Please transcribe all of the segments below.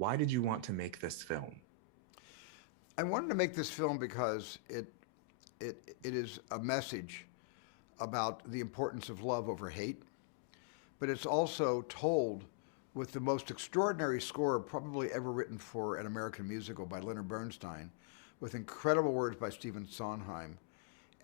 Why did you want to make this film? I wanted to make this film because it is a message about the importance of love over hate, but it's also told with the most extraordinary score probably ever written for an American musical by Leonard Bernstein, with incredible words by Stephen Sondheim,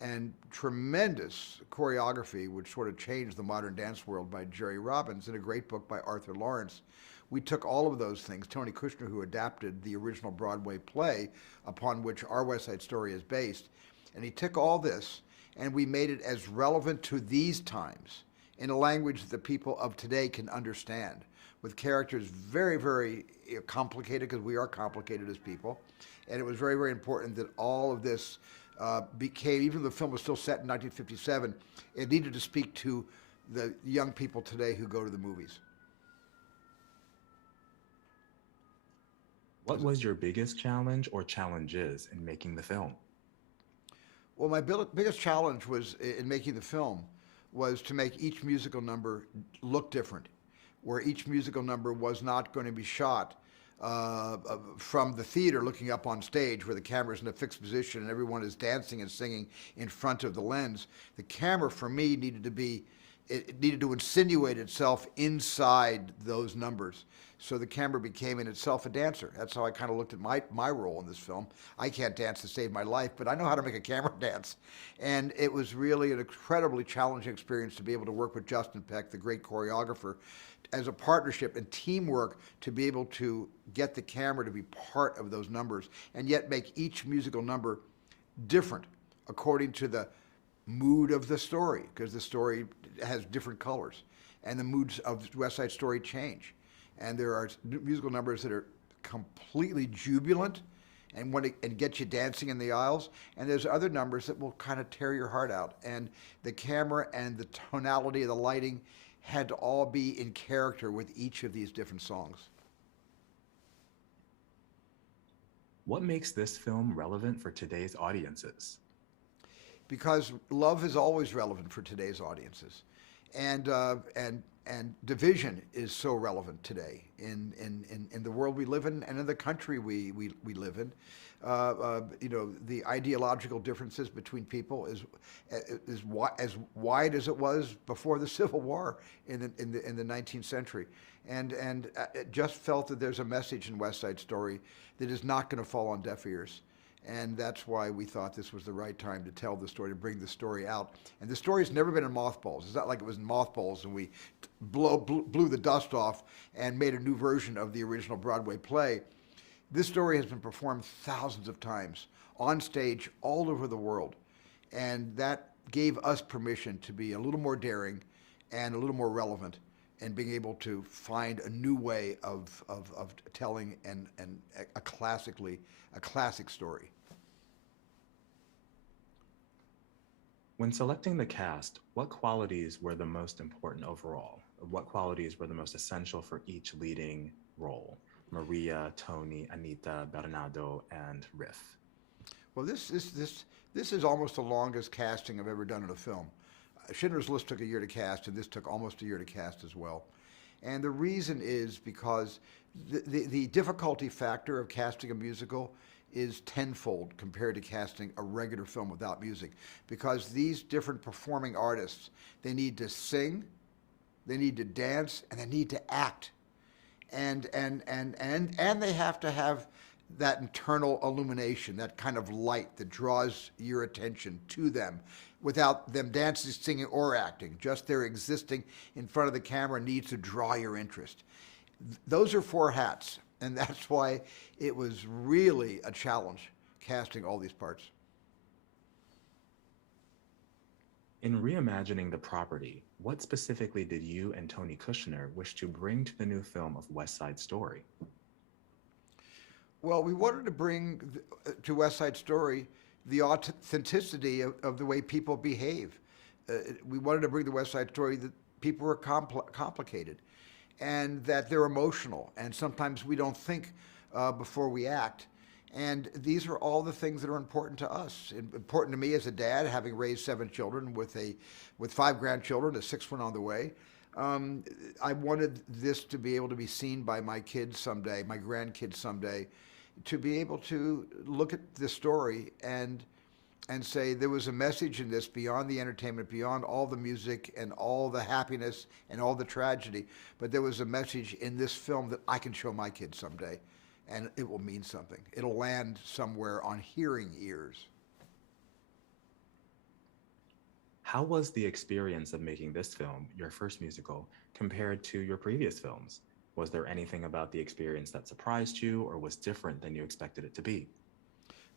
and tremendous choreography, which sort of changed the modern dance world, by Jerry Robbins, and a great book by Arthur Lawrence. We took all of those things. Tony Kushner, who adapted the original Broadway play upon which our West Side Story is based, and he took all this and we made it as relevant to these times in a language that the people of today can understand, with characters very, very complicated, because we are complicated as people. And it was very, very important that all of this became, even though the film was still set in 1957, it needed to speak to the young people today who go to the movies. What was your biggest challenge or challenges in making the film? Well, my biggest challenge was in making the film was to make each musical number look different, where each musical number was not going to be shot from the theater looking up on stage where the camera is in a fixed position and everyone is dancing and singing in front of the lens. The camera, for me, it needed to insinuate itself inside those numbers. So the camera became in itself a dancer. That's how I kind of looked at my role in this film. I can't dance to save my life, but I know how to make a camera dance. And it was really an incredibly challenging experience to be able to work with Justin Peck, the great choreographer, as a partnership and teamwork to be able to get the camera to be part of those numbers and yet make each musical number different according to the mood of the story, because the story has different colors and the moods of West Side Story change. And there are musical numbers that are completely jubilant and get you dancing in the aisles, and there's other numbers that will kind of tear your heart out. And the camera and the tonality of the lighting had to all be in character with each of these different songs. What makes this film relevant for today's audiences? Because love is always relevant for today's audiences, and division is so relevant today in the world we live in and in the country we live in. The ideological differences between people is as wide as it was before the Civil War in the 19th century, and just felt that there's a message in West Side Story that is not going to fall on deaf ears. And that's why we thought this was the right time to tell the story, to bring the story out. And the story's never been in mothballs. It's not like it was in mothballs and we blew the dust off and made a new version of the original Broadway play. This story has been performed thousands of times on stage all over the world. And that gave us permission to be a little more daring and a little more relevant, and being able to find a new way of telling a classic story. When selecting the cast, what qualities were the most important overall? What qualities were the most essential for each leading role? Maria, Tony, Anita, Bernardo, and Riff. Well, this is almost the longest casting I've ever done in a film. Schindler's List took a year to cast, and this took almost a year to cast as well. And the reason is because the difficulty factor of casting a musical is tenfold compared to casting a regular film without music, because these different performing artists, they need to sing, they need to dance, and they need to act, and they have to have that internal illumination, that kind of light that draws your attention to them without them dancing, singing, or acting. Just their existing in front of the camera needs to draw your interest. Those are four hats, and that's why it was really a challenge casting all these parts. In reimagining the property, what specifically did you and Tony Kushner wish to bring to the new film of West Side Story? Well, we wanted to bring to West Side Story the authenticity of the way people behave. We wanted to bring the West Side Story that people are complicated, and that they're emotional, and sometimes we don't think before we act. And these are all the things that are important to us. Important to me as a dad, having raised 7 children with 5 grandchildren, a 6th one on the way. Um, I wanted this to be able to be seen by my kids someday, my grandkids someday, to be able to look at this story and say there was a message in this beyond the entertainment, beyond all the music and all the happiness and all the tragedy, but there was a message in this film that I can show my kids someday, and it will mean something. It'll land somewhere on hearing ears. How was the experience of making this film, your first musical, compared to your previous films? Was there anything about the experience that surprised you or was different than you expected it to be?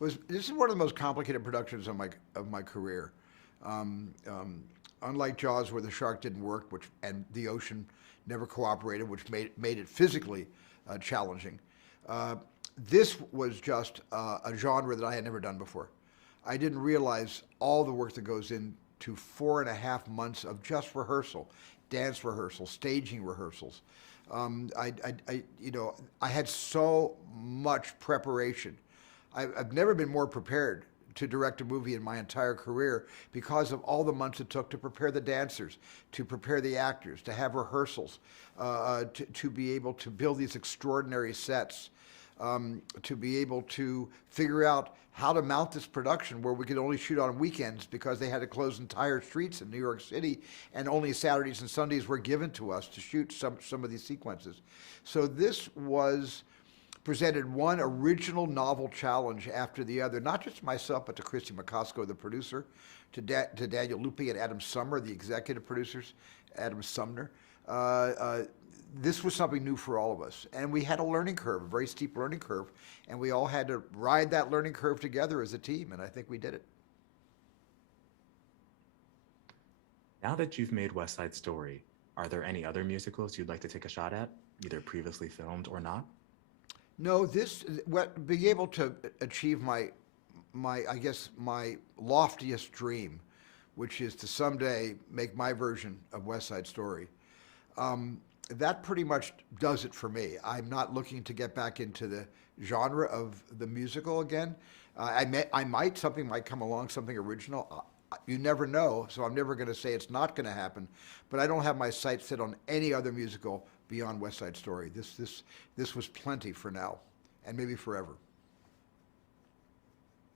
This is one of the most complicated productions of my career. Um, um, Unlike Jaws, where the shark didn't work, and the ocean never cooperated, which made it physically challenging. Uh, this was just a genre that I had never done before. I didn't realize all the work that goes into 4.5 months of just rehearsal, dance rehearsals, staging rehearsals. I had so much preparation. I've never been more prepared to direct a movie in my entire career because of all the months it took to prepare the dancers, to prepare the actors, to have rehearsals, to be able to build these extraordinary sets, to be able to figure out how to mount this production where we could only shoot on weekends because they had to close entire streets in New York City, and only Saturdays and Sundays were given to us to shoot some of these sequences. So this presented one original novel challenge after the other, not just to myself, but to Christy McCosco, the producer, to Daniel Lupi and Adam Sumner, the executive producers, Adam Sumner. This was something new for all of us. And we had a learning curve, a very steep learning curve, and we all had to ride that learning curve together as a team, and I think we did it. Now that you've made West Side Story, are there any other musicals you'd like to take a shot at, either previously filmed or not? No, being able to achieve I guess, my loftiest dream, which is to someday make my version of West Side Story. That pretty much does it for me. I'm not looking to get back into the genre of the musical again. Something might come along, something original. You never know, so I'm never going to say it's not going to happen. But I don't have my sights set on any other musical beyond West Side Story. This was plenty for now, and maybe forever.